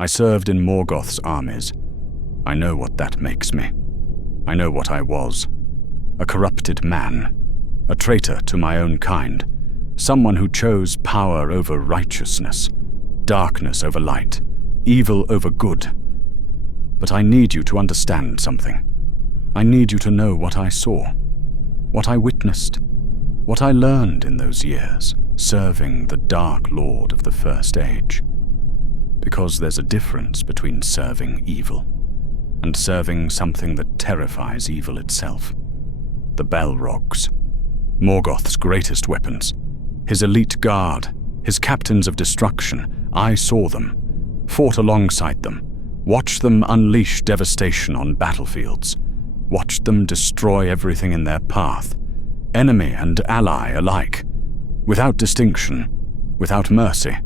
I served in Morgoth's armies. I know what that makes me. I know what I was. A corrupted man. A traitor to my own kind. Someone who chose power over righteousness. Darkness over light. Evil over good. But I need you to understand something. I need you to know what I saw. What I witnessed. What I learned in those years, serving the Dark Lord of the First Age. Because there's a difference between serving evil and serving something that terrifies evil itself. The Balrogs. Morgoth's greatest weapons. His elite guard. His captains of destruction. I saw them. Fought alongside them. Watched them unleash devastation on battlefields. Watched them destroy everything in their path. Enemy and ally alike. Without distinction. Without mercy.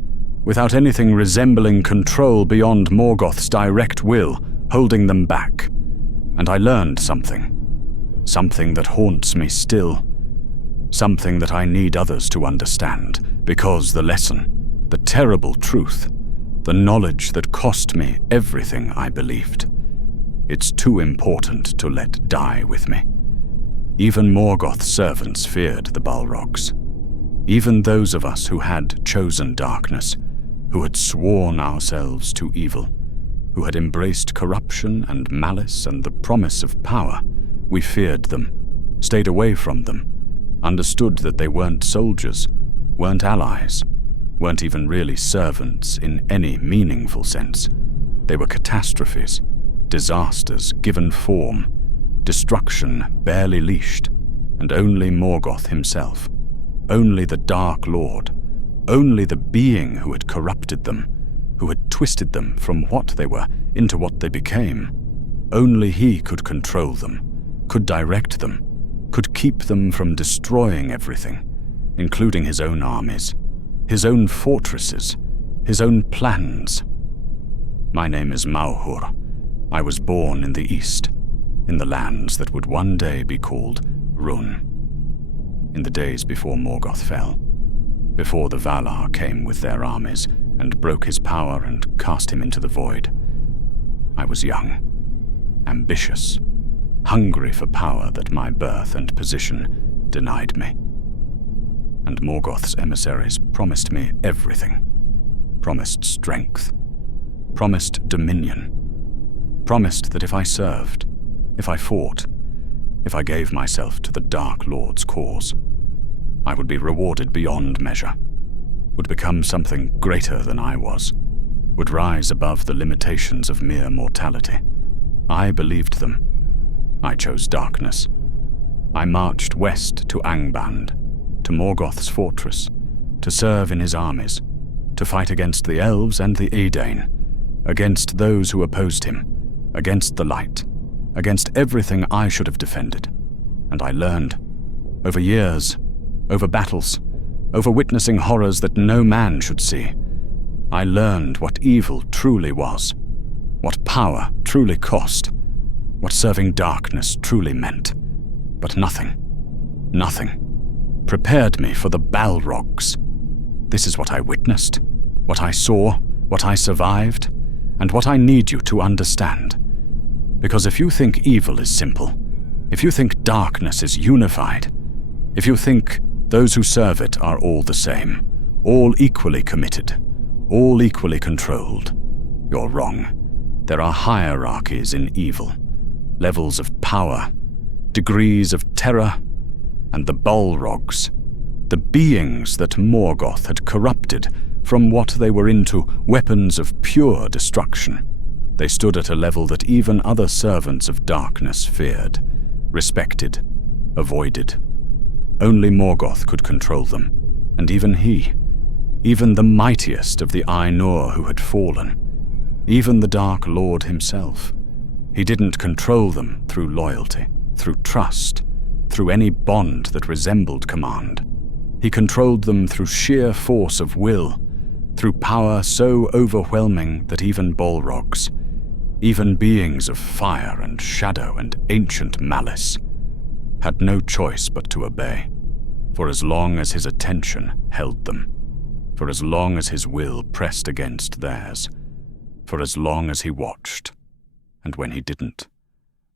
Without anything resembling control beyond Morgoth's direct will, holding them back. And I learned something. Something that haunts me still. Something that I need others to understand, because the lesson, the terrible truth, the knowledge that cost me everything I believed, it's too important to let die with me. Even Morgoth's servants feared the Balrogs. Even those of us who had chosen darkness, who had sworn ourselves to evil, who had embraced corruption and malice and the promise of power, we feared them, stayed away from them, understood that they weren't soldiers, weren't allies, weren't even really servants in any meaningful sense. They were catastrophes, disasters given form, destruction barely leashed, and only Morgoth himself, only the Dark Lord, only the being who had corrupted them, who had twisted them from what they were into what they became. Only he could control them, could direct them, could keep them from destroying everything, including his own armies, his own fortresses, his own plans. My name is Mauhur. I was born in the east, in the lands that would one day be called Run. In the days before Morgoth fell, before the Valar came with their armies and broke his power and cast him into the void. I was young, ambitious, hungry for power that my birth and position denied me. And Morgoth's emissaries promised me everything. Promised strength. Promised dominion. Promised that if I served, if I fought, if I gave myself to the Dark Lord's cause, I would be rewarded beyond measure, would become something greater than I was, would rise above the limitations of mere mortality. I believed them. I chose darkness. I marched west to Angband, to Morgoth's fortress, to serve in his armies, to fight against the elves and the Edain, against those who opposed him, against the light, against everything I should have defended. And I learned, over years, over battles, over witnessing horrors that no man should see. I learned what evil truly was, what power truly cost, what serving darkness truly meant. But nothing prepared me for the Balrogs. This is what I witnessed, what I saw, what I survived, and what I need you to understand. Because if you think evil is simple, if you think darkness is unified, if you think those who serve it are all the same, all equally committed, all equally controlled, you're wrong. There are hierarchies in evil, levels of power, degrees of terror, and the Balrogs, the beings that Morgoth had corrupted from what they were into weapons of pure destruction. They stood at a level that even other servants of darkness feared, respected, avoided. Only Morgoth could control them, and even he, even the mightiest of the Ainur who had fallen, even the Dark Lord himself. He didn't control them through loyalty, through trust, through any bond that resembled command. He controlled them through sheer force of will, through power so overwhelming that even Balrogs, even beings of fire and shadow and ancient malice, had no choice but to obey, for as long as his attention held them, for as long as his will pressed against theirs. for as long as he watched. And when he didn't,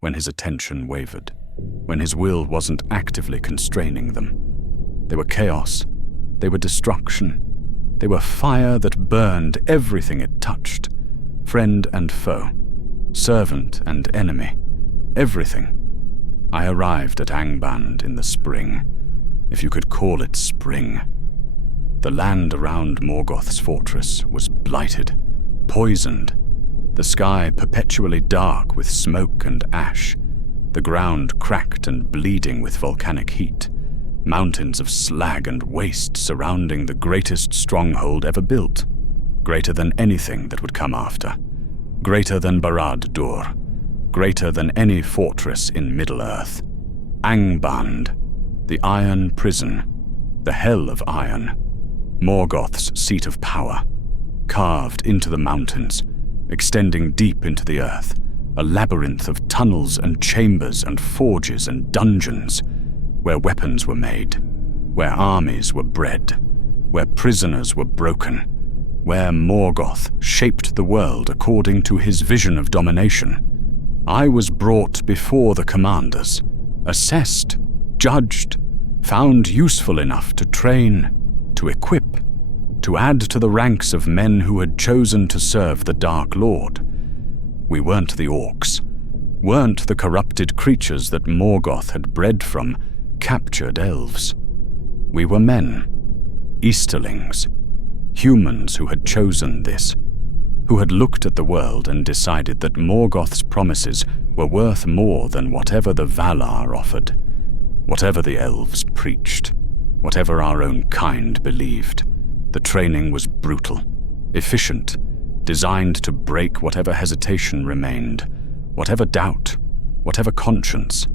when his attention wavered, when his will wasn't actively constraining them, they were chaos, they were destruction, they were fire that burned everything it touched, friend and foe, servant and enemy, everything. I arrived at Angband in the spring, if you could call it spring. The land around Morgoth's fortress was blighted, poisoned, the sky perpetually dark with smoke and ash, the ground cracked and bleeding with volcanic heat, mountains of slag and waste surrounding the greatest stronghold ever built, greater than anything that would come after, greater than Barad-dûr, greater than any fortress in Middle-earth. Angband, the iron prison, the hell of iron, Morgoth's seat of power, carved into the mountains, extending deep into the earth, a labyrinth of tunnels and chambers and forges and dungeons, where weapons were made, where armies were bred, where prisoners were broken, where Morgoth shaped the world according to his vision of domination. I was brought before the commanders, assessed, judged, found useful enough to train, to equip, to add to the ranks of men who had chosen to serve the Dark Lord. We weren't the orcs, weren't the corrupted creatures that Morgoth had bred from captured elves. We were men, Easterlings, humans who had chosen this, who had looked at the world and decided that Morgoth's promises were worth more than whatever the Valar offered, whatever the elves preached, whatever our own kind believed. The training was brutal, efficient, designed to break whatever hesitation remained, whatever doubt, whatever conscience.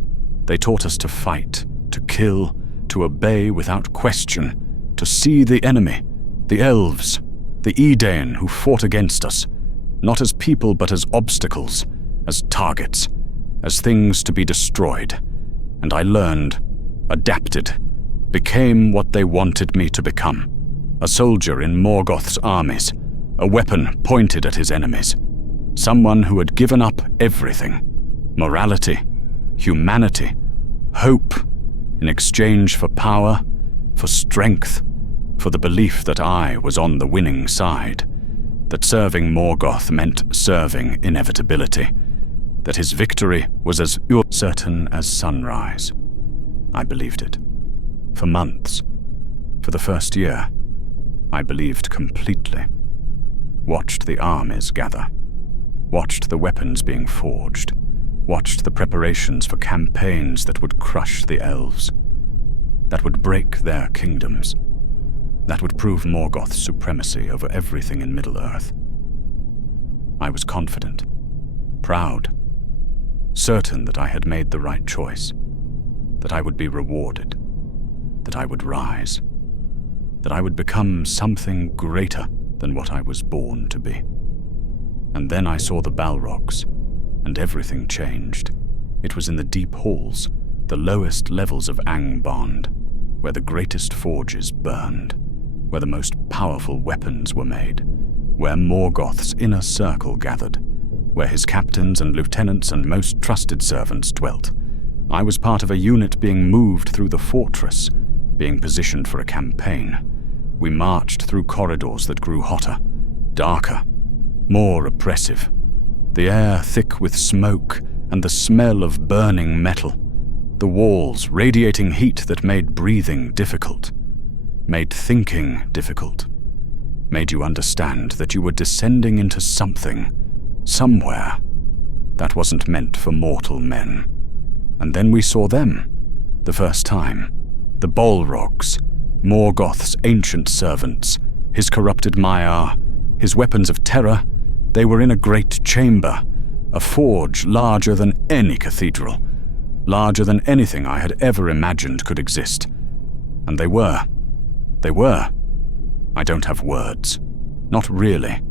They taught us to fight, to kill, to obey without question, to see the enemy, the elves, the Edain who fought against us, not as people but as obstacles, as targets, as things to be destroyed. And I learned, adapted, became what they wanted me to become. A soldier in Morgoth's armies, a weapon pointed at his enemies. Someone who had given up everything, morality, humanity, hope, in exchange for power, for strength, for the belief that I was on the winning side, that serving Morgoth meant serving inevitability, that his victory was as certain as sunrise. I believed it. For months, for the first year, I believed completely. Watched the armies gather, watched the weapons being forged, watched the preparations for campaigns that would crush the elves, that would break their kingdoms, that would prove Morgoth's supremacy over everything in Middle-earth. I was confident, proud, certain that I had made the right choice, that I would be rewarded, that I would rise, that I would become something greater than what I was born to be. And then I saw the Balrogs, and everything changed. It was in the deep halls, the lowest levels of Angband, where the greatest forges burned, where the most powerful weapons were made, where Morgoth's inner circle gathered, where his captains and lieutenants and most trusted servants dwelt. I was part of a unit being moved through the fortress, being positioned for a campaign. We marched through corridors that grew hotter, darker, more oppressive. The air thick with smoke and the smell of burning metal. The walls radiating heat that made breathing difficult, made thinking difficult, made you understand that you were descending into something, somewhere, that wasn't meant for mortal men. And then we saw them, the first time, the Balrogs, Morgoth's ancient servants, his corrupted Maiar, his weapons of terror. They were in a great chamber, a forge larger than any cathedral, larger than anything I had ever imagined could exist. And they were. I don't have words. Not really.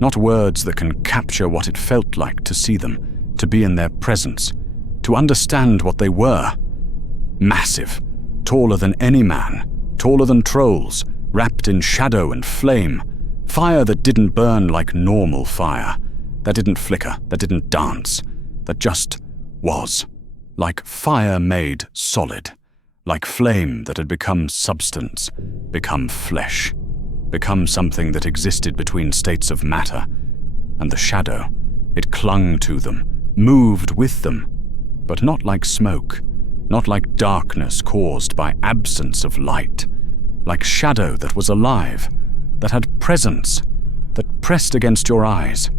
Not words that can capture what it felt like to see them, to be in their presence, to understand what they were. Massive, taller than any man, taller than trolls, wrapped in shadow and flame, fire that didn't burn like normal fire, that didn't flicker, that didn't dance, that just was, like fire made solid, like flame that had become substance, become flesh, become something that existed between states of matter, and the shadow, it clung to them, moved with them, but not like smoke, not like darkness caused by absence of light, like shadow that was alive, that had presence, that pressed against your eyes,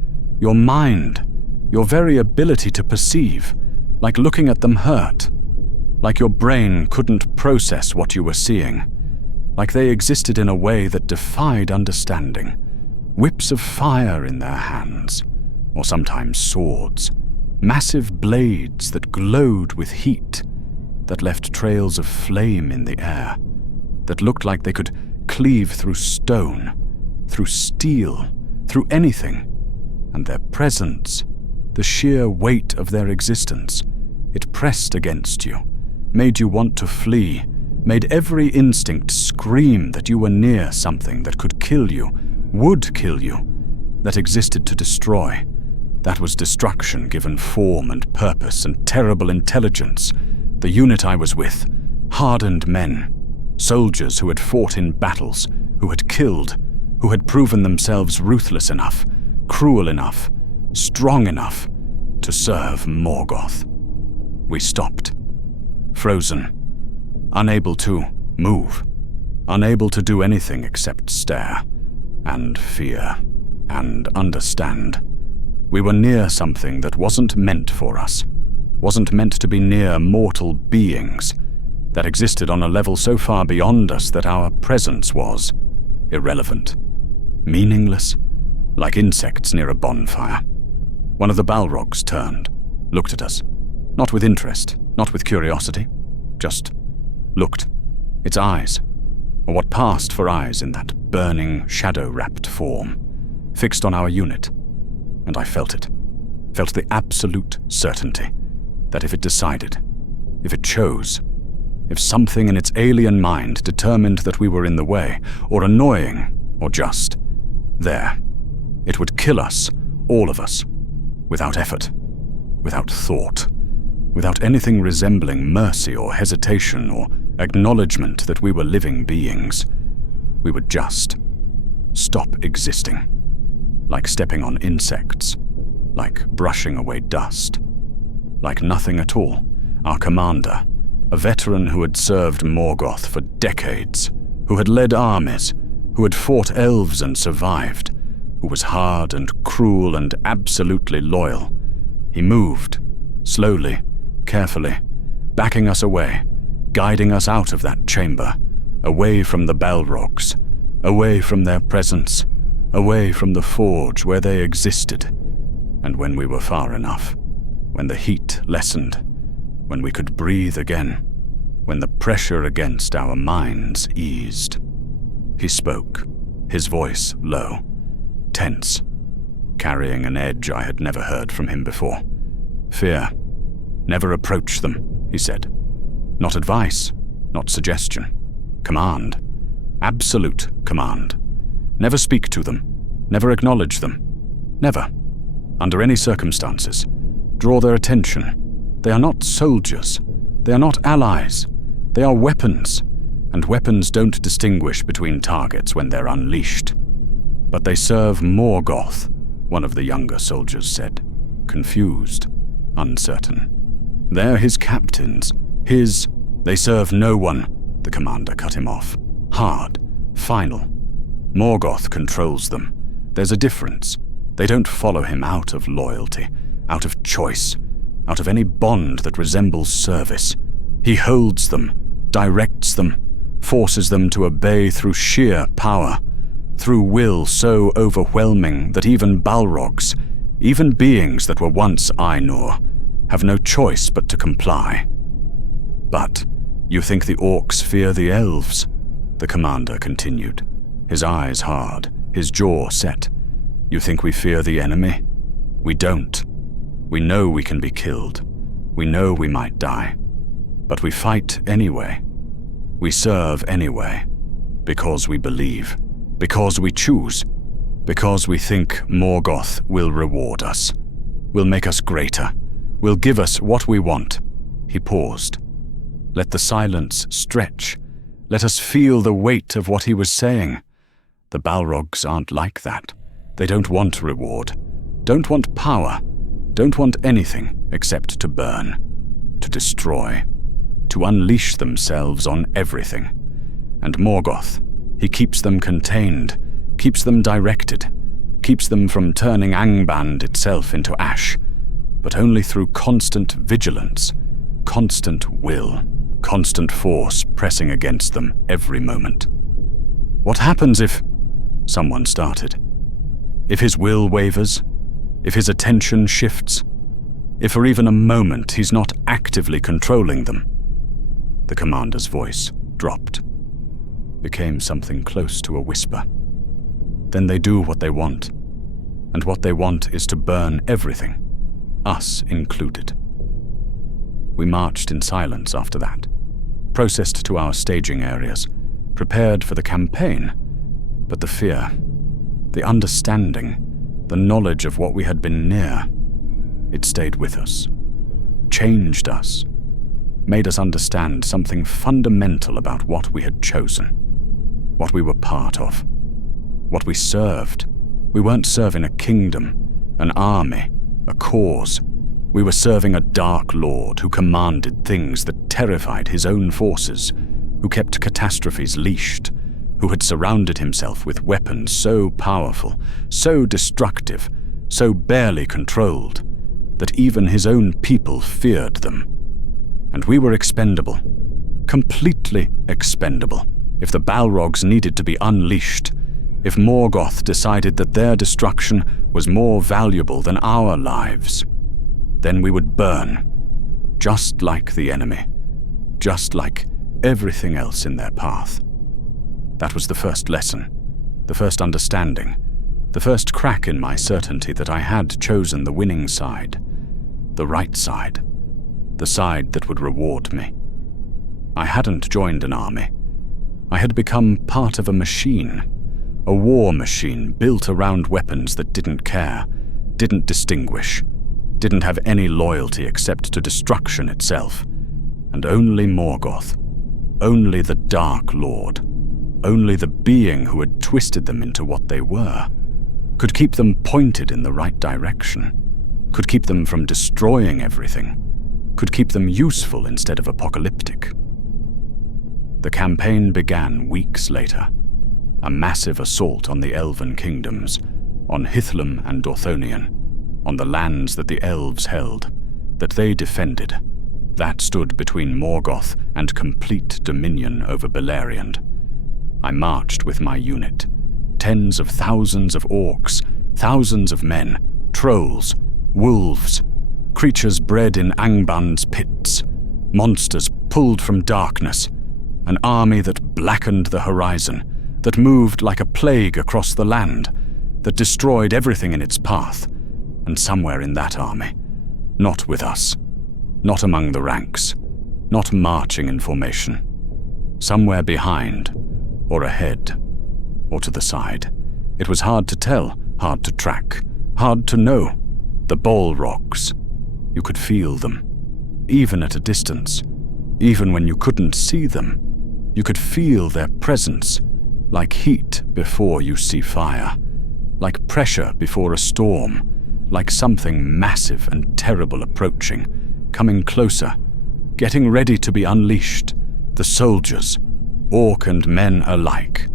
your mind, your very ability to perceive, like looking at them hurt, like your brain couldn't process what you were seeing, like they existed in a way that defied understanding, whips of fire in their hands, or sometimes swords, massive blades that glowed with heat, that left trails of flame in the air, that looked like they could cleave through stone, through steel, through anything, and their presence, the sheer weight of their existence, it pressed against you, made you want to flee, made every instinct scream that you were near something that could kill you, would kill you, that existed to destroy. That was destruction given form and purpose and terrible intelligence. The unit I was with, hardened men, soldiers who had fought in battles, who had killed, who had proven themselves ruthless enough, cruel enough, strong enough to serve Morgoth. We stopped, frozen, unable to move, unable to do anything except stare and fear and understand. We were near something that wasn't meant for us, wasn't meant to be near mortal beings, that existed on a level so far beyond us that our presence was irrelevant, meaningless, like insects near a bonfire. One of the Balrogs turned, looked at us, not with interest, not with curiosity, just looked. Its eyes, or what passed for eyes in that burning, shadow-wrapped form, fixed on our unit, and I felt it, felt the absolute certainty that if it decided, if it chose, if something in its alien mind determined that we were in the way, or annoying, or just there, it would kill us, all of us, without effort, without thought, without anything resembling mercy or hesitation or acknowledgement that we were living beings. We would just stop existing, like stepping on insects, like brushing away dust, like nothing at all. Our commander, a veteran who had served Morgoth for decades, who had led armies, who had fought elves and survived, who was hard and cruel and absolutely loyal. He moved, slowly, carefully, backing us away, guiding us out of that chamber, away from the Balrogs, away from their presence, away from the forge where they existed. And when we were far enough, when the heat lessened, when we could breathe again, when the pressure against our minds eased, he spoke, his voice low, tense, carrying an edge I had never heard from him before. Fear. Never approach them, he said. Not advice, not suggestion. Command. Absolute command. Never speak to them. Never acknowledge them. Never. Under any circumstances. Draw their attention. They are not soldiers. They are not allies. They are weapons. And weapons don't distinguish between targets when they're unleashed. But they serve Morgoth, one of the younger soldiers said, confused, uncertain. They're his captains. They serve no one, the commander cut him off. Hard, final. Morgoth controls them. There's a difference. They don't follow him out of loyalty, out of choice, out of any bond that resembles service. He holds them, directs them, forces them to obey through sheer power, through will so overwhelming that even Balrogs, even beings that were once Ainur, have no choice but to comply. But you think the orcs fear the elves? The commander continued, his eyes hard, his jaw set. You think we fear the enemy? We don't. We know we can be killed. We know we might die. But we fight anyway. We serve anyway. Because we believe. Because we choose. Because we think Morgoth will reward us, will make us greater, will give us what we want. He paused. Let the silence stretch. Let us feel the weight of what he was saying. The Balrogs aren't like that. They don't want reward, don't want power, don't want anything except to burn, to destroy, to unleash themselves on everything. And Morgoth, he keeps them contained, keeps them directed, keeps them from turning Angband itself into ash, but only through constant vigilance, constant will, constant force pressing against them every moment. What happens if... Someone started. If his will wavers, if his attention shifts, if for even a moment he's not actively controlling them. The commander's voice dropped, became something close to a whisper. Then they do what they want, and what they want is to burn everything, us included. We marched in silence after that, processed to our staging areas, prepared for the campaign, but the fear, the understanding, the knowledge of what we had been near, it stayed with us, changed us, made us understand something fundamental about what we had chosen, what we were part of, what we served. We weren't serving a kingdom, an army, a cause. We were serving a dark lord who commanded things that terrified his own forces, who kept catastrophes leashed, who had surrounded himself with weapons so powerful, so destructive, so barely controlled, that even his own people feared them. And we were expendable, completely expendable, if the Balrogs needed to be unleashed, if Morgoth decided that their destruction was more valuable than our lives. Then we would burn, just like the enemy, just like everything else in their path. That was the first lesson, the first understanding, the first crack in my certainty that I had chosen the winning side, the right side, the side that would reward me. I hadn't joined an army. I had become part of a machine, a war machine built around weapons that didn't care, didn't distinguish, didn't have any loyalty except to destruction itself. And only Morgoth, only the Dark Lord, only the being who had twisted them into what they were, could keep them pointed in the right direction, could keep them from destroying everything, could keep them useful instead of apocalyptic. The campaign began weeks later, a massive assault on the elven kingdoms, on Hithlum and Dorthonion, on the lands that the elves held, that they defended, that stood between Morgoth and complete dominion over Beleriand. I marched with my unit, tens of thousands of orcs, thousands of men, trolls, wolves, creatures bred in Angband's pits, monsters pulled from darkness, an army that blackened the horizon, that moved like a plague across the land, that destroyed everything in its path. And somewhere in that army, not with us, not among the ranks, not marching in formation, somewhere behind, or ahead, or to the side. It was hard to tell, hard to track, hard to know. The Balrogs. You could feel them, even at a distance, even when you couldn't see them. You could feel their presence, like heat before you see fire, like pressure before a storm, like something massive and terrible approaching, coming closer, getting ready to be unleashed. The soldiers, orc and men alike.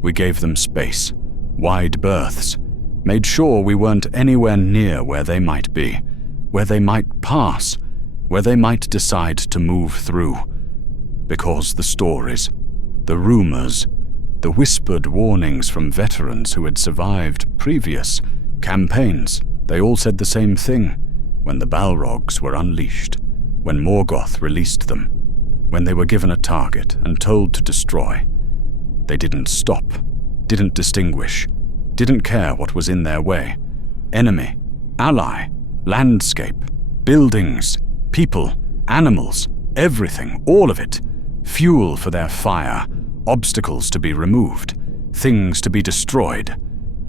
We gave them space, wide berths, made sure we weren't anywhere near where they might be, where they might pass, where they might decide to move through. Because the stories, the rumors, the whispered warnings from veterans who had survived previous campaigns, they all said the same thing when the Balrogs were unleashed, when Morgoth released them, when they were given a target and told to destroy. They didn't stop, didn't distinguish, didn't care what was in their way. Enemy, ally, landscape, buildings, people, animals, everything, all of it. Fuel for their fire, obstacles to be removed, things to be destroyed.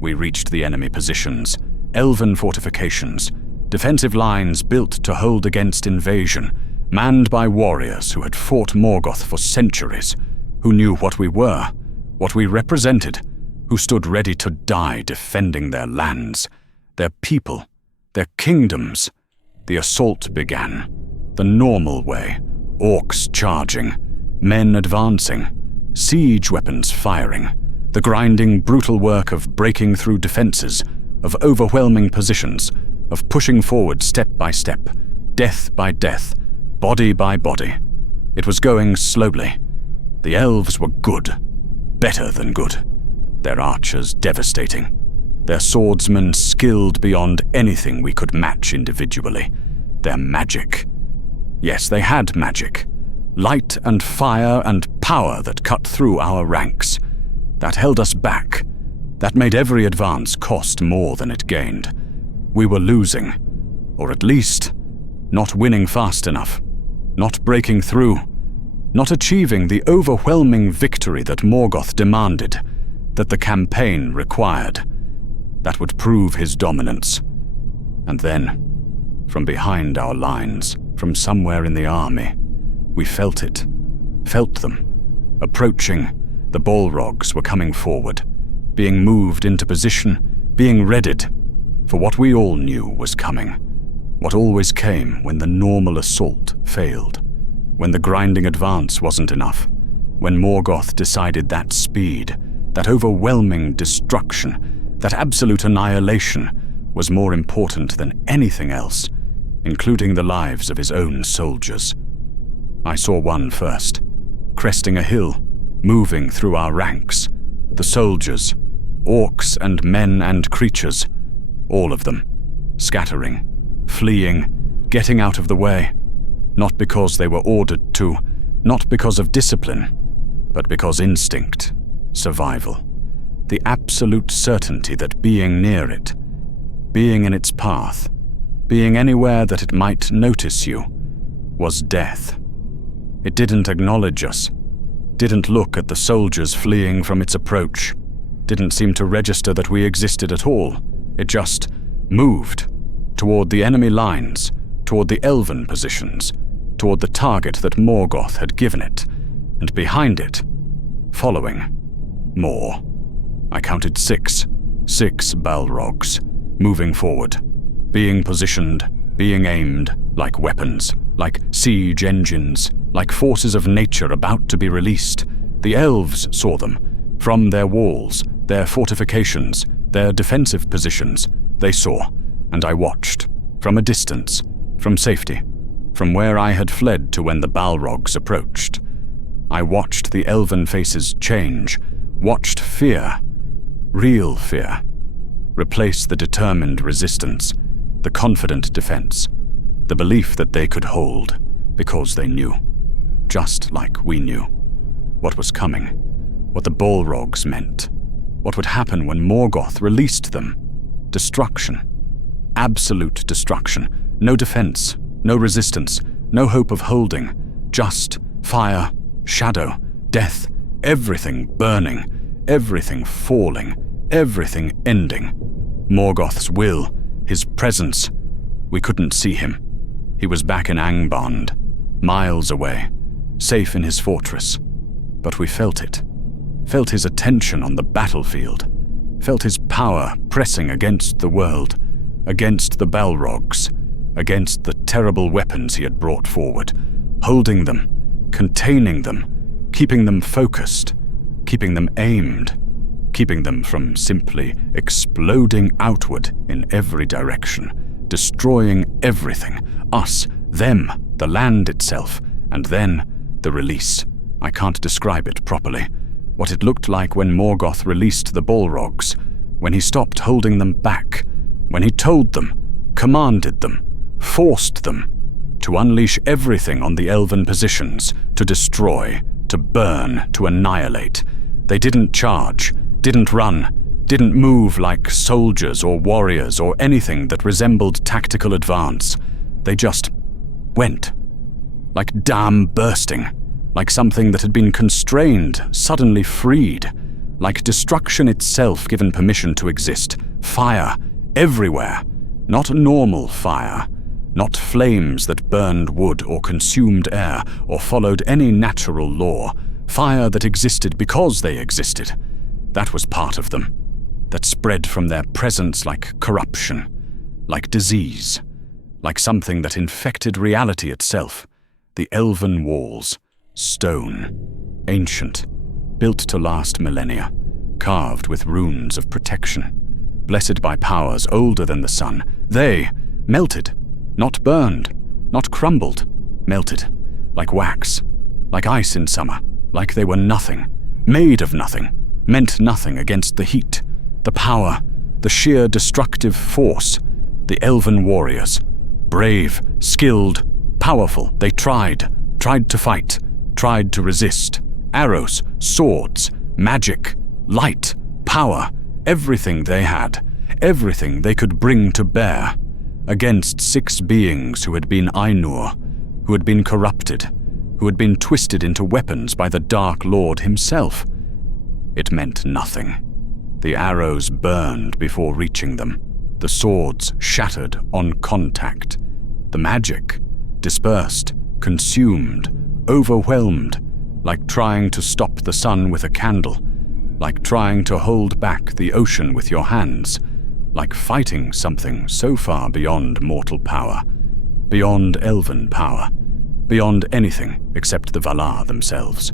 we reached the enemy positions, elven fortifications, defensive lines built to hold against invasion, manned by warriors who had fought Morgoth for centuries, who knew what we were, what we represented, who stood ready to die defending their lands, their people, their kingdoms. The assault began, the normal way, orcs charging, men advancing, siege weapons firing, the grinding, brutal work of breaking through defenses, of overwhelming positions, of pushing forward step by step, death by death, body by body. It was going slowly. The elves were good, better than good. Their archers devastating. Their swordsmen skilled beyond anything we could match individually. Their magic. Yes, they had magic. Light and fire and power that cut through our ranks. That held us back. That made every advance cost more than it gained. We were losing, or at least not winning fast enough, not breaking through, not achieving the overwhelming victory that Morgoth demanded, that the campaign required, that would prove his dominance. And then, from behind our lines, from somewhere in the army, we felt it, felt them, approaching. The Balrogs were coming forward, being moved into position, being readied for what we all knew was coming, what always came when the normal assault failed, when the grinding advance wasn't enough, when Morgoth decided that speed, that overwhelming destruction, that absolute annihilation was more important than anything else, including the lives of his own soldiers. I saw one first, cresting a hill, moving through our ranks. The soldiers, orcs and men and creatures, all of them, scattering, fleeing, getting out of the way, not because they were ordered to, not because of discipline, but because instinct, survival, the absolute certainty that being near it, being in its path, being anywhere that it might notice you, was death. It didn't acknowledge us, didn't look at the soldiers fleeing from its approach, didn't seem to register that we existed at all. It just moved toward the enemy lines, toward the elven positions, toward the target that Morgoth had given it, and behind it, following, more. I counted six Balrogs, moving forward, being positioned, being aimed, like weapons, like siege engines, like forces of nature about to be released. The elves saw them, from their walls, their fortifications, their defensive positions. They saw, and I watched, from a distance, from safety, from where I had fled to when the Balrogs approached. I watched the elven faces change, watched fear, real fear, replace the determined resistance, the confident defense, the belief that they could hold, because they knew, just like we knew, what was coming, what the Balrogs meant, what would happen when Morgoth released them. Destruction. Absolute destruction. No defense, no resistance, no hope of holding. Just fire, shadow, death, everything burning, everything falling, everything ending. Morgoth's will, his presence. We couldn't see him. He was back in Angband, miles away, safe in his fortress. But we felt it. Felt his attention on the battlefield. Felt his power pressing against the world, against the Balrogs, against the terrible weapons he had brought forward, holding them, containing them, keeping them focused, keeping them aimed, keeping them from simply exploding outward in every direction, destroying everything, us, them, the land itself, and then the release. I can't describe it properly. What it looked like when Morgoth released the Balrogs, when he stopped holding them back, when he told them, commanded them, forced them to unleash everything on the elven positions, to destroy, to burn, to annihilate. They didn't charge, didn't run, didn't move like soldiers or warriors or anything that resembled tactical advance. They just went, like dam bursting, like something that had been constrained, suddenly freed, like destruction itself given permission to exist. Fire everywhere, not normal fire, not flames that burned wood or consumed air or followed any natural law. Fire that existed because they existed. That was part of them, that spread from their presence like corruption, like disease, like something that infected reality itself. The elven walls, stone, ancient, built to last millennia, carved with runes of protection, blessed by powers older than the sun. They melted, not burned, not crumbled, melted, like wax, like ice in summer, like they were nothing, made of nothing, meant nothing against the heat, the power, the sheer destructive force. The elven warriors, brave, skilled, powerful, they tried to fight, tried to resist. Arrows, swords, magic, light, power, everything they had, everything they could bring to bear, against 6 beings who had been Ainur, who had been corrupted, who had been twisted into weapons by the Dark Lord himself. It meant nothing. The arrows burned before reaching them, the swords shattered on contact, the magic dispersed, consumed, overwhelmed, like trying to stop the sun with a candle, like trying to hold back the ocean with your hands, like fighting something so far beyond mortal power, beyond elven power, beyond anything except the Valar themselves.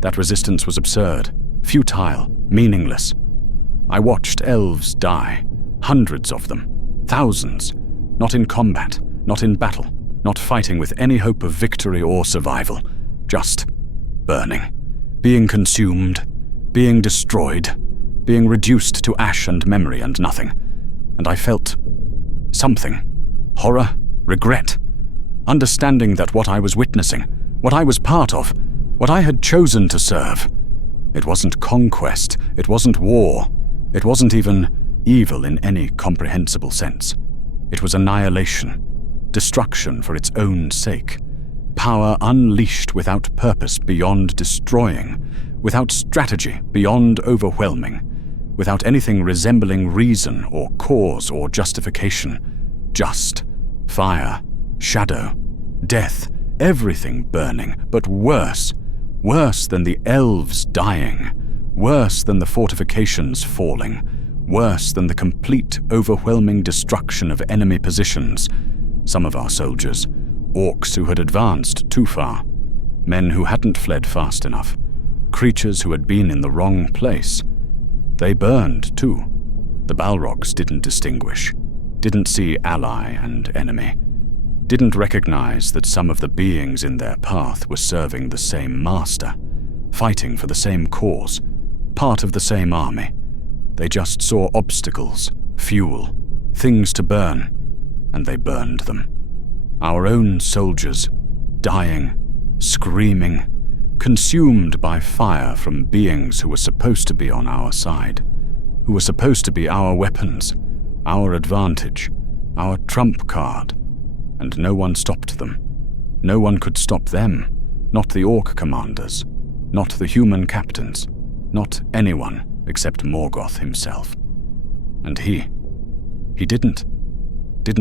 That resistance was absurd, futile, meaningless. I watched elves die, hundreds of them, thousands, not in combat, not in battle, not fighting with any hope of victory or survival, just burning, being consumed, being destroyed, being reduced to ash and memory and nothing. And I felt something, horror, regret, understanding that what I was witnessing, what I was part of, what I had chosen to serve, it wasn't conquest, it wasn't war, it wasn't even evil in any comprehensible sense. It was annihilation, destruction for its own sake, power unleashed without purpose beyond destroying, without strategy beyond overwhelming, without anything resembling reason or cause or justification. Just fire, shadow, death, everything burning, but worse than the elves dying, worse than the fortifications falling, worse than the complete, overwhelming destruction of enemy positions. Some of our soldiers, orcs who had advanced too far, men who hadn't fled fast enough, creatures who had been in the wrong place. They burned too. The Balrogs didn't distinguish, didn't see ally and enemy, didn't recognize that some of the beings in their path were serving the same master, fighting for the same cause, part of the same army. They just saw obstacles, fuel, things to burn, and they burned them. Our own soldiers, dying, screaming, consumed by fire from beings who were supposed to be on our side, who were supposed to be our weapons, our advantage, our trump card, and no one stopped them. No one could stop them, not the orc commanders, not the human captains, not anyone except Morgoth himself. And he didn't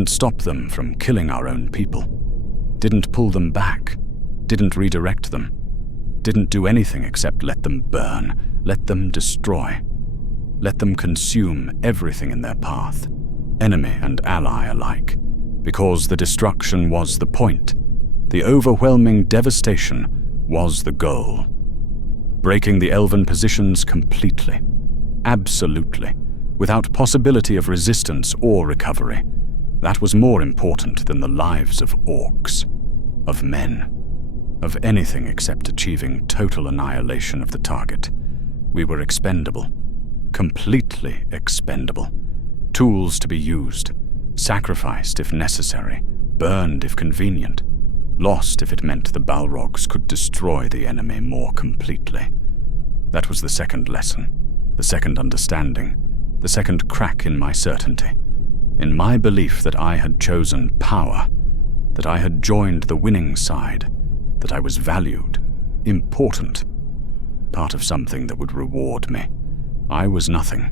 stop them from killing our own people, didn't pull them back, didn't redirect them, didn't do anything except let them burn, let them destroy, let them consume everything in their path, enemy and ally alike, because the destruction was the point, the overwhelming devastation was the goal. Breaking the elven positions completely, absolutely, without possibility of resistance or recovery. That was more important than the lives of orcs, of men, of anything except achieving total annihilation of the target. We were expendable, completely expendable, tools to be used, sacrificed if necessary, burned if convenient, lost if it meant the Balrogs could destroy the enemy more completely. That was the second lesson, the second understanding, the second crack in my certainty, in my belief that I had chosen power, that I had joined the winning side, that I was valued, important, part of something that would reward me, I was nothing.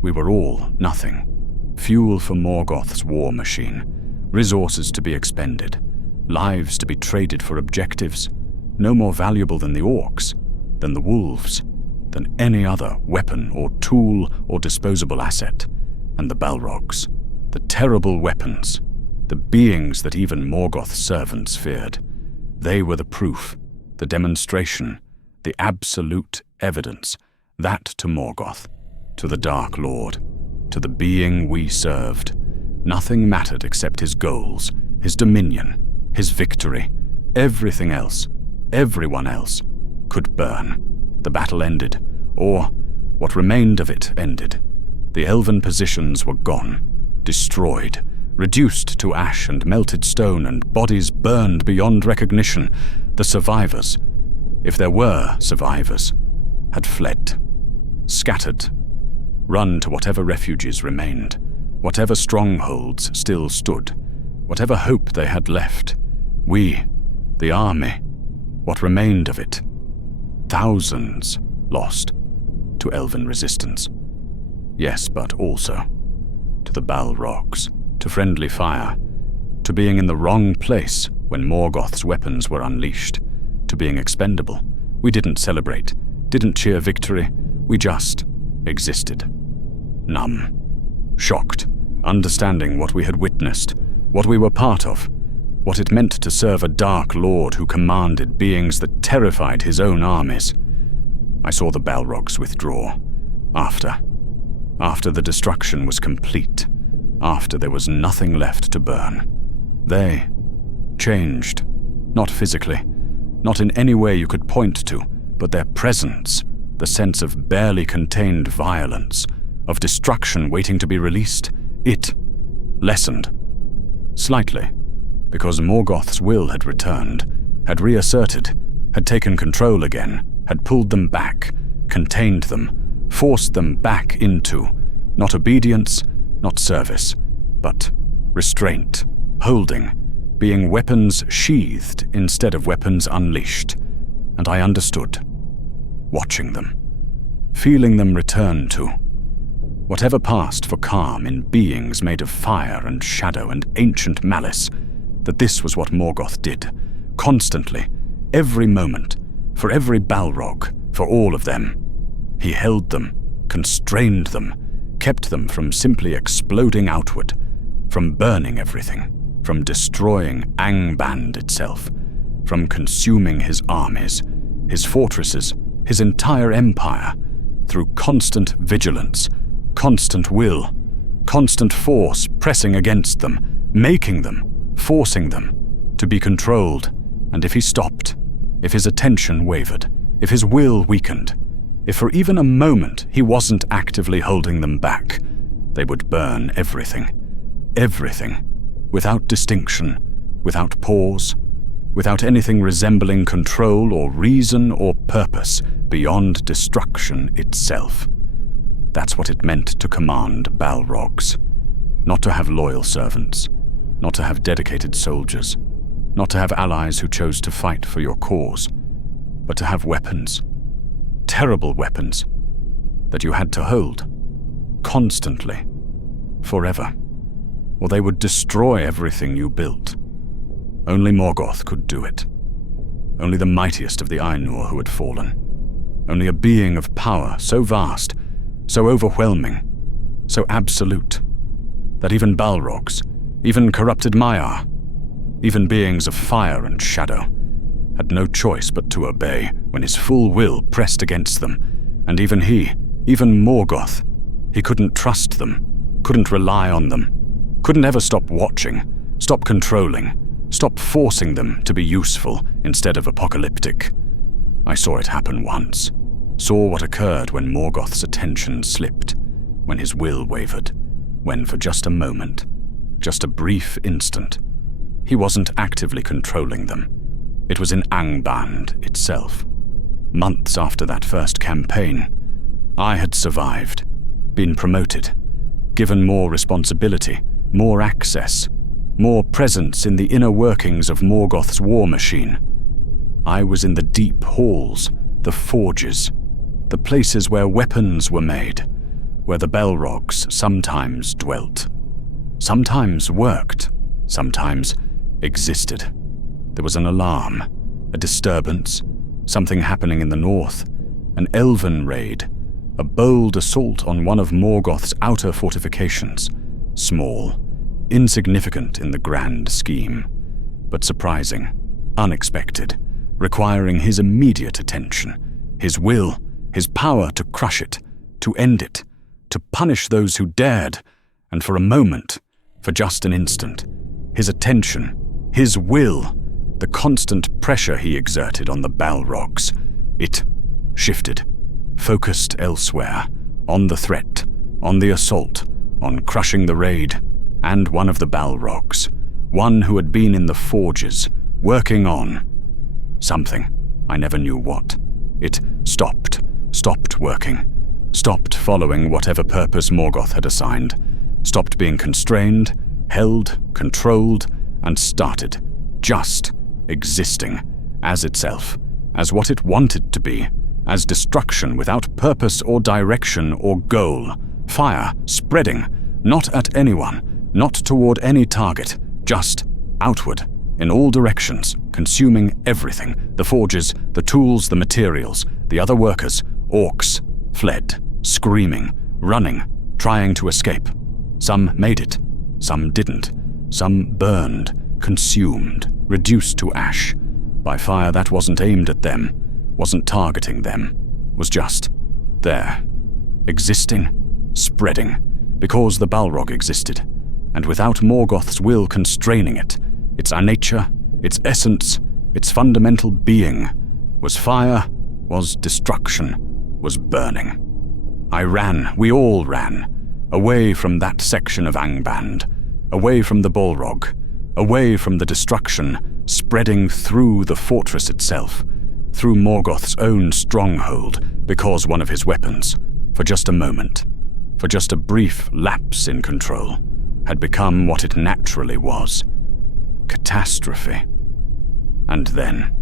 We were all nothing. Fuel for Morgoth's war machine. Resources to be expended. Lives to be traded for objectives. No more valuable than the orcs, than the wolves, than any other weapon or tool or disposable asset. And the Balrogs. The terrible weapons. The beings that even Morgoth's servants feared. They were the proof, the demonstration, the absolute evidence that to Morgoth, to the Dark Lord, to the being we served, nothing mattered except his goals, his dominion, his victory. Everything else, everyone else, could burn. The battle ended, or what remained of it ended. The elven positions were gone, destroyed, reduced to ash and melted stone, and bodies burned beyond recognition. The survivors, if there were survivors, had fled, scattered, run to whatever refuges remained, whatever strongholds still stood, whatever hope they had left. We, the army, what remained of it, thousands lost to elven resistance. Yes, but also to the Balrogs, to friendly fire, to being in the wrong place when Morgoth's weapons were unleashed, to being expendable. We didn't celebrate, didn't cheer victory, we just existed. Numb, shocked, understanding what we had witnessed, what we were part of, what it meant to serve a dark lord who commanded beings that terrified his own armies. I saw the Balrogs withdraw, after the destruction was complete, after there was nothing left to burn. They changed, not physically, not in any way you could point to, but their presence, the sense of barely contained violence, of destruction waiting to be released, it lessened. Slightly, because Morgoth's will had returned, had reasserted, had taken control again, had pulled them back, contained them, forced them back into, not obedience, not service, but restraint, holding, being weapons sheathed instead of weapons unleashed. And I understood, watching them, feeling them return to whatever passed for calm in beings made of fire and shadow and ancient malice, that this was what Morgoth did, constantly, every moment, for every Balrog, for all of them. He held them, constrained them, kept them from simply exploding outward, from burning everything, from destroying Angband itself, from consuming his armies, his fortresses, his entire empire, through constant vigilance, constant will, constant force pressing against them, making them, forcing them to be controlled. And if he stopped, if his attention wavered, if his will weakened, if for even a moment he wasn't actively holding them back, they would burn everything, everything, without distinction, without pause, without anything resembling control or reason or purpose beyond destruction itself. That's what it meant to command Balrogs. Not to have loyal servants, not to have dedicated soldiers, not to have allies who chose to fight for your cause, but to have weapons, terrible weapons, that you had to hold, constantly, forever, or they would destroy everything you built. Only Morgoth could do it. Only the mightiest of the Ainur who had fallen. Only a being of power so vast, so overwhelming, so absolute, that even Balrogs, even corrupted Maiar, even beings of fire and shadow, had no choice but to obey when his full will pressed against them. And even he, even Morgoth, he couldn't trust them, couldn't rely on them, couldn't ever stop watching, stop controlling, stop forcing them to be useful instead of apocalyptic. I saw it happen once, saw what occurred when Morgoth's attention slipped, when his will wavered, when for just a moment, just a brief instant, he wasn't actively controlling them. It was in Angband itself. Months after that first campaign, I had survived, been promoted, given more responsibility, more access, more presence in the inner workings of Morgoth's war machine. I was in the deep halls, the forges, the places where weapons were made, where the Balrogs sometimes dwelt. Sometimes worked, sometimes existed. There was an alarm, a disturbance, something happening in the north, an elven raid, a bold assault on one of Morgoth's outer fortifications, small, insignificant in the grand scheme, but surprising, unexpected, requiring his immediate attention, his will, his power to crush it, to end it, to punish those who dared, and for a moment, for just an instant, his attention, his will, the constant pressure he exerted on the Balrogs. It shifted, focused elsewhere, on the threat, on the assault, on crushing the raid, and one of the Balrogs, one who had been in the forges, working on something, I never knew what. It stopped working, stopped following whatever purpose Morgoth had assigned, stopped being constrained, held, controlled, and started just existing as itself, as what it wanted to be, as destruction without purpose or direction or goal, fire spreading, not at anyone, not toward any target, just outward, in all directions, consuming everything, the forges, the tools, the materials, the other workers. Orcs fled, screaming, running, trying to escape. Some made it, some didn't. Some burned, consumed, reduced to ash, by fire that wasn't aimed at them, wasn't targeting them, was just there, existing, spreading, because the Balrog existed, and without Morgoth's will constraining it, its nature, its essence, its fundamental being, was fire, was destruction, was burning. I ran, we all ran, away from that section of Angband, away from the Balrog, away from the destruction spreading through the fortress itself, through Morgoth's own stronghold, because one of his weapons, for just a moment, for just a brief lapse in control, had become what it naturally was: catastrophe. And then,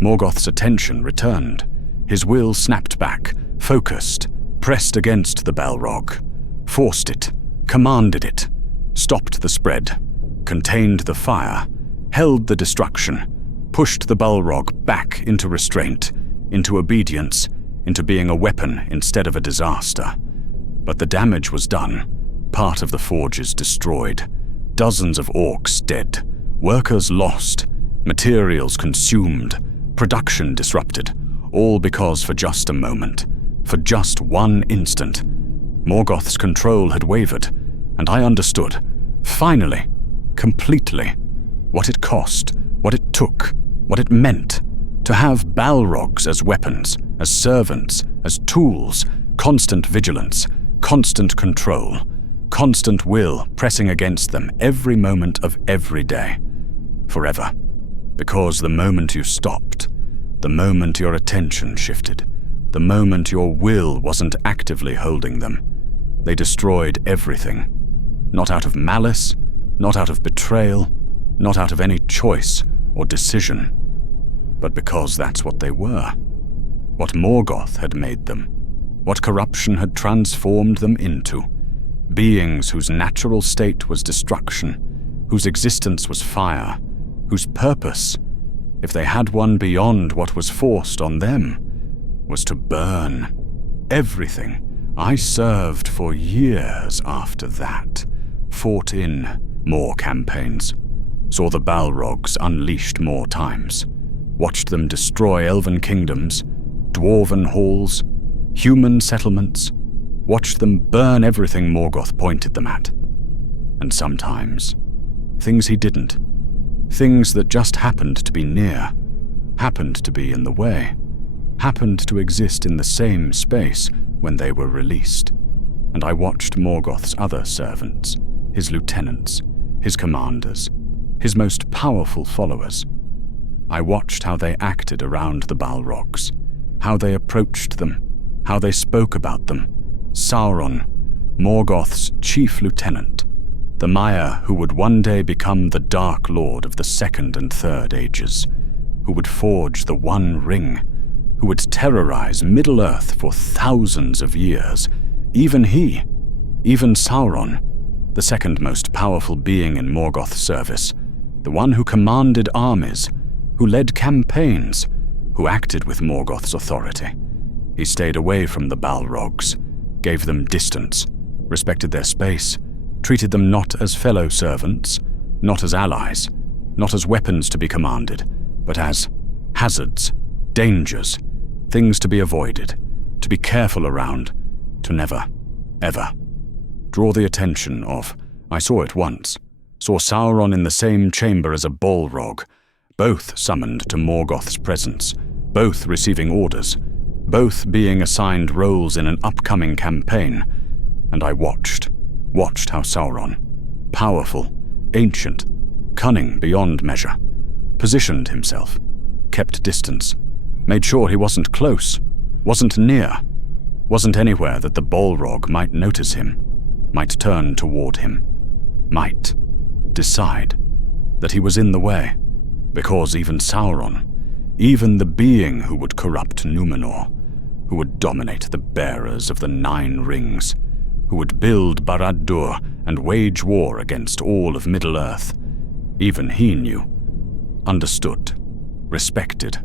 Morgoth's attention returned. His will snapped back, focused, pressed against the Balrog, forced it, commanded it, stopped the spread, contained the fire, held the destruction, pushed the Balrog back into restraint, into obedience, into being a weapon instead of a disaster. But the damage was done. Part of the forges destroyed, dozens of orcs dead, workers lost, materials consumed, production disrupted, all because for just a moment, for just one instant, Morgoth's control had wavered, and I understood, finally, completely, what it cost, what it took, what it meant to have Balrogs as weapons, as servants, as tools, constant vigilance, constant control, constant will pressing against them every moment of every day, forever. Because the moment you stopped, the moment your attention shifted, the moment your will wasn't actively holding them, they destroyed everything. Not out of malice, not out of betrayal, not out of any choice or decision, but because that's what they were. What Morgoth had made them, what corruption had transformed them into. Beings whose natural state was destruction, whose existence was fire, whose purpose, if they had one beyond what was forced on them, was to burn everything. I served for years after that, fought in more campaigns, saw the Balrogs unleashed more times, watched them destroy elven kingdoms, dwarven halls, human settlements, watched them burn everything Morgoth pointed them at. And sometimes, things he didn't, things that just happened to be near, happened to be in the way, happened to exist in the same space when they were released. And I watched Morgoth's other servants, his lieutenants, his commanders, his most powerful followers. I watched how they acted around the Balrogs, how they approached them, how they spoke about them. Sauron, Morgoth's chief lieutenant, the Maya who would one day become the Dark Lord of the Second and Third Ages, who would forge the One Ring, who would terrorize Middle-earth for thousands of years, even he, even Sauron, the second most powerful being in Morgoth's service, the one who commanded armies, who led campaigns, who acted with Morgoth's authority. He stayed away from the Balrogs, gave them distance, respected their space, treated them not as fellow servants, not as allies, not as weapons to be commanded, but as hazards, dangers, things to be avoided, to be careful around, to never, ever draw the attention of. I saw it once, saw Sauron in the same chamber as a Balrog, both summoned to Morgoth's presence, both receiving orders, both being assigned roles in an upcoming campaign, and I watched how Sauron, powerful, ancient, cunning beyond measure, positioned himself, kept distance, made sure he wasn't close, wasn't near, wasn't anywhere that the Balrog might notice him, might turn toward him, might decide that he was in the way, because even Sauron, even the being who would corrupt Numenor, who would dominate the bearers of the Nine Rings, who would build Barad-dûr and wage war against all of Middle-earth, even he knew, understood, respected,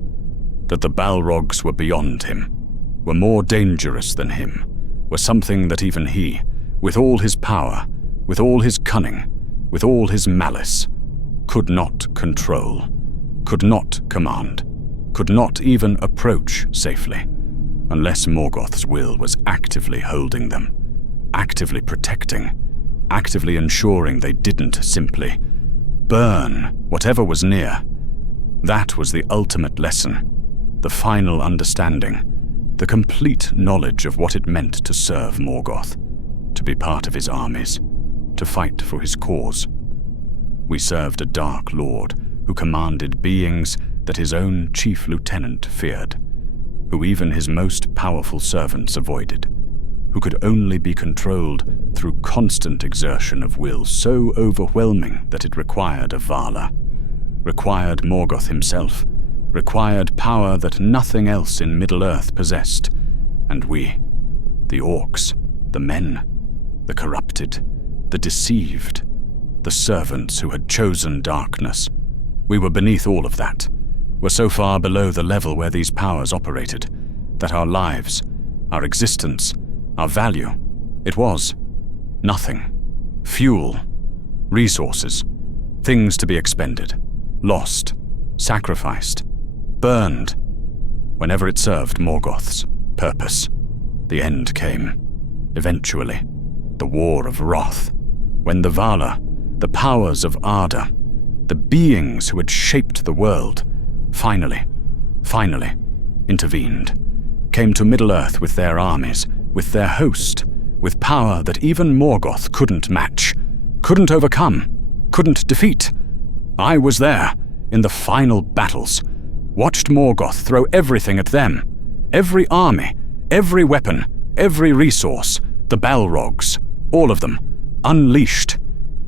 that the Balrogs were beyond him, were more dangerous than him, were something that even he, with all his power, with all his cunning, with all his malice, could not control, could not command, could not even approach safely, unless Morgoth's will was actively holding them, actively protecting, actively ensuring they didn't simply burn whatever was near. That was the ultimate lesson, the final understanding, the complete knowledge of what it meant to serve Morgoth, to be part of his armies, to fight for his cause. We served a dark lord who commanded beings that his own chief lieutenant feared, who even his most powerful servants avoided, who could only be controlled through constant exertion of will so overwhelming that it required a Vala, required Morgoth himself, required power that nothing else in Middle-earth possessed, and we, the orcs, the men, the corrupted, the deceived, the servants who had chosen darkness, we were beneath all of that, were so far below the level where these powers operated, that our lives, our existence, our value, it was nothing. Fuel, resources, things to be expended, lost, sacrificed, burned, whenever it served Morgoth's purpose. The end came, eventually, the War of Wrath, when the Vala, the powers of Arda, the beings who had shaped the world, finally, intervened, came to Middle-earth with their armies, with their host, with power that even Morgoth couldn't match, couldn't overcome, couldn't defeat. I was there, in the final battles, watched Morgoth throw everything at them, every army, every weapon, every resource, the Balrogs, all of them, unleashed,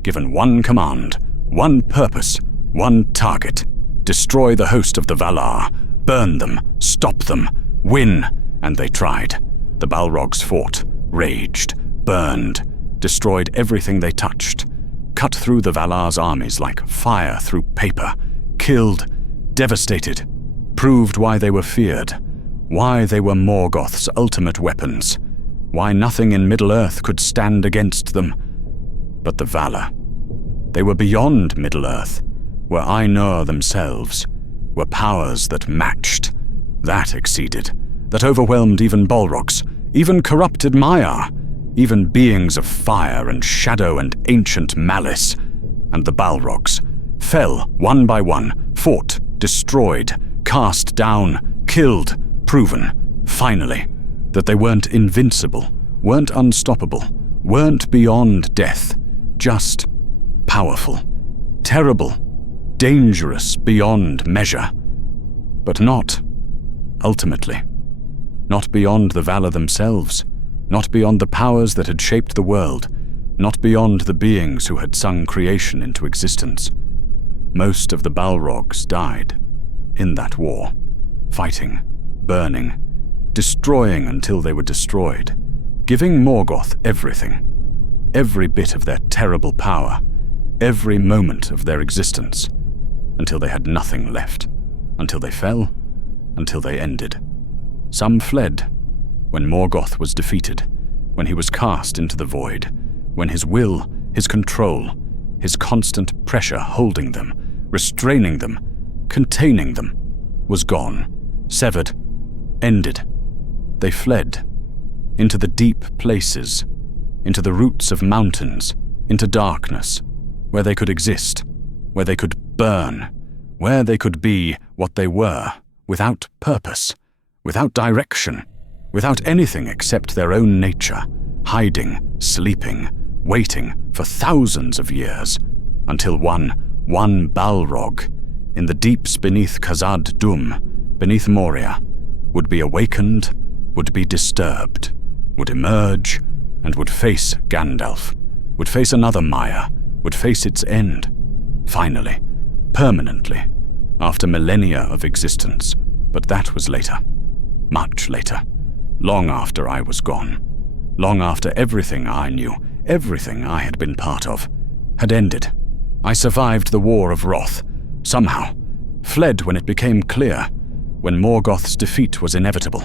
given one command, one purpose, one target: destroy the host of the Valar, burn them, stop them, win, and they tried. The Balrogs fought, raged, burned, destroyed everything they touched, cut through the Valar's armies like fire through paper, killed, devastated, proved why they were feared, why they were Morgoth's ultimate weapons, why nothing in Middle-earth could stand against them. But the Valar, they were beyond Middle-earth, were Ainur themselves, were powers that matched, that exceeded, that overwhelmed even Balrogs, even corrupted Maiar, even beings of fire and shadow and ancient malice. And the Balrogs fell one by one, fought, destroyed, cast down, killed, proven, finally, that they weren't invincible, weren't unstoppable, weren't beyond death, just powerful, terrible, dangerous beyond measure, but not, ultimately, not beyond the Valar themselves, not beyond the powers that had shaped the world, not beyond the beings who had sung creation into existence. Most of the Balrogs died in that war, fighting, burning, destroying until they were destroyed, giving Morgoth everything, every bit of their terrible power, every moment of their existence, until they had nothing left, until they fell, until they ended. Some fled when Morgoth was defeated, when he was cast into the void, when his will, his control, his constant pressure holding them, restraining them, containing them, was gone, severed, ended. They fled into the deep places, into the roots of mountains, into darkness, where they could exist, where they could burn, where they could be what they were, without purpose, without direction, without anything except their own nature, hiding, sleeping, waiting for thousands of years, until one Balrog, in the deeps beneath Khazad Dûm, beneath Moria, would be awakened, would be disturbed, would emerge, and would face Gandalf, would face another mire, would face its end, finally, permanently, after millennia of existence. But that was later, much later, long after I was gone, long after everything I knew, everything I had been part of, had ended. I survived the War of Wrath, somehow, fled when it became clear, when Morgoth's defeat was inevitable,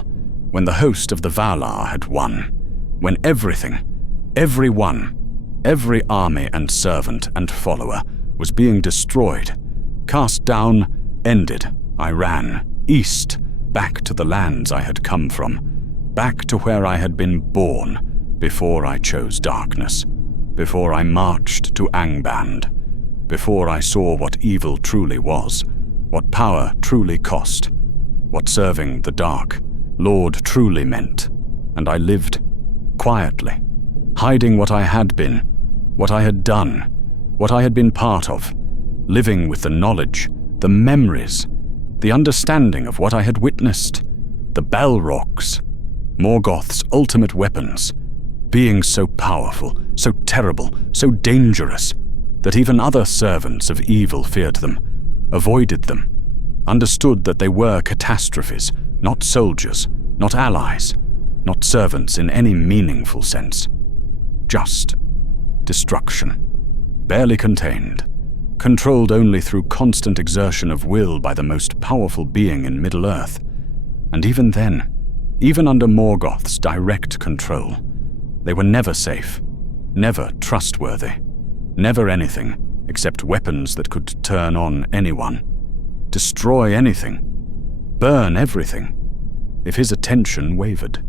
when the host of the Valar had won, when everything, everyone, every army and servant and follower was being destroyed, cast down, ended. I ran, east, back to the lands I had come from, back to where I had been born before I chose darkness, before I marched to Angband, before I saw what evil truly was, what power truly cost, what serving the dark Lord truly meant, and I lived quietly, hiding what I had been, what I had done, what I had been part of, living with the knowledge, the memories, the understanding of what I had witnessed, the Balrogs, Morgoth's ultimate weapons, being so powerful, so terrible, so dangerous, that even other servants of evil feared them, avoided them, understood that they were catastrophes, not soldiers, not allies, not servants in any meaningful sense. Just destruction, barely contained, controlled only through constant exertion of will by the most powerful being in Middle-earth. And even then, even under Morgoth's direct control, they were never safe, never trustworthy, never anything except weapons that could turn on anyone, destroy anything, burn everything, if his attention wavered,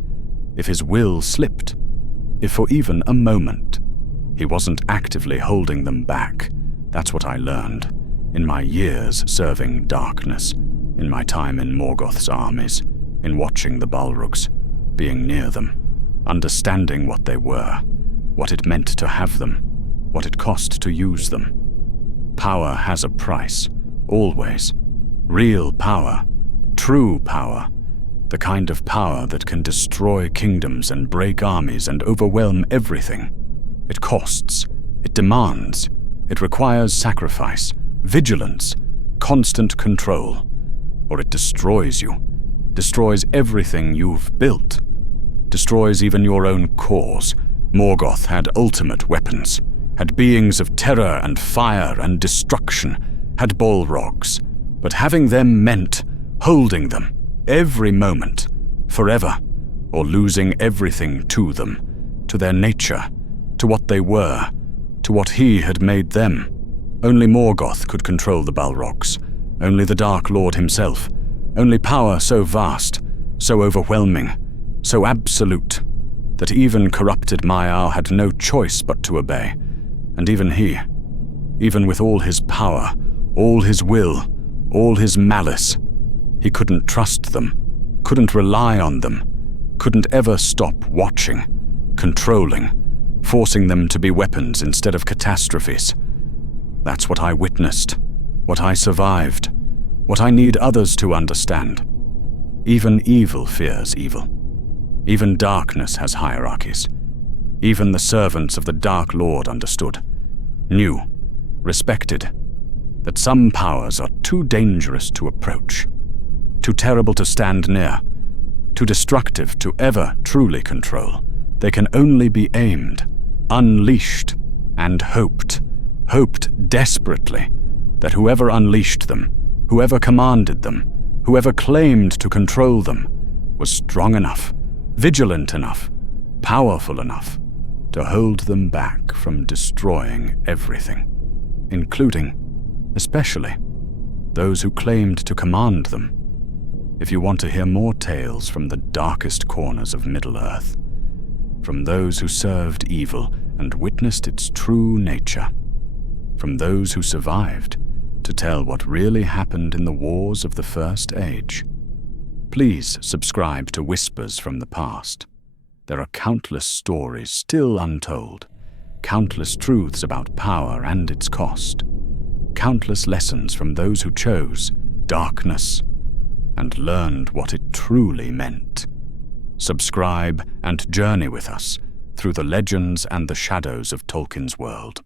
if his will slipped, if for even a moment he wasn't actively holding them back. That's what I learned in my years serving darkness, in my time in Morgoth's armies, in watching the Balrogs, being near them, understanding what they were, what it meant to have them, what it cost to use them. Power has a price, always. Real power, true power, the kind of power that can destroy kingdoms and break armies and overwhelm everything. It costs, it demands, it requires sacrifice, vigilance, constant control, or it destroys you, destroys everything you've built, destroys even your own cause. Morgoth had ultimate weapons, had beings of terror and fire and destruction, had Balrogs, but having them meant holding them, every moment, forever, or losing everything to them, to their nature, to what they were, to what he had made them. Only Morgoth could control the Balrogs, only the Dark Lord himself, only power so vast, so overwhelming, so absolute, that even corrupted Maiar had no choice but to obey. And even he, even with all his power, all his will, all his malice, he couldn't trust them, couldn't rely on them, couldn't ever stop watching, controlling, forcing them to be weapons instead of catastrophes. That's what I witnessed, what I survived, what I need others to understand. Even evil fears evil. Even darkness has hierarchies. Even the servants of the Dark Lord understood, knew, respected, that some powers are too dangerous to approach, too terrible to stand near, too destructive to ever truly control. They can only be aimed, unleashed, and hoped desperately, that whoever unleashed them, whoever commanded them, whoever claimed to control them, was strong enough, vigilant enough, powerful enough to hold them back from destroying everything, including, especially, those who claimed to command them. If you want to hear more tales from the darkest corners of Middle-earth, from those who served evil and witnessed its true nature, from those who survived to tell what really happened in the wars of the First Age, please subscribe to Whispers from the Past. There are countless stories still untold, countless truths about power and its cost, countless lessons from those who chose darkness and learned what it truly meant. Subscribe and journey with us through the legends and the shadows of Tolkien's world.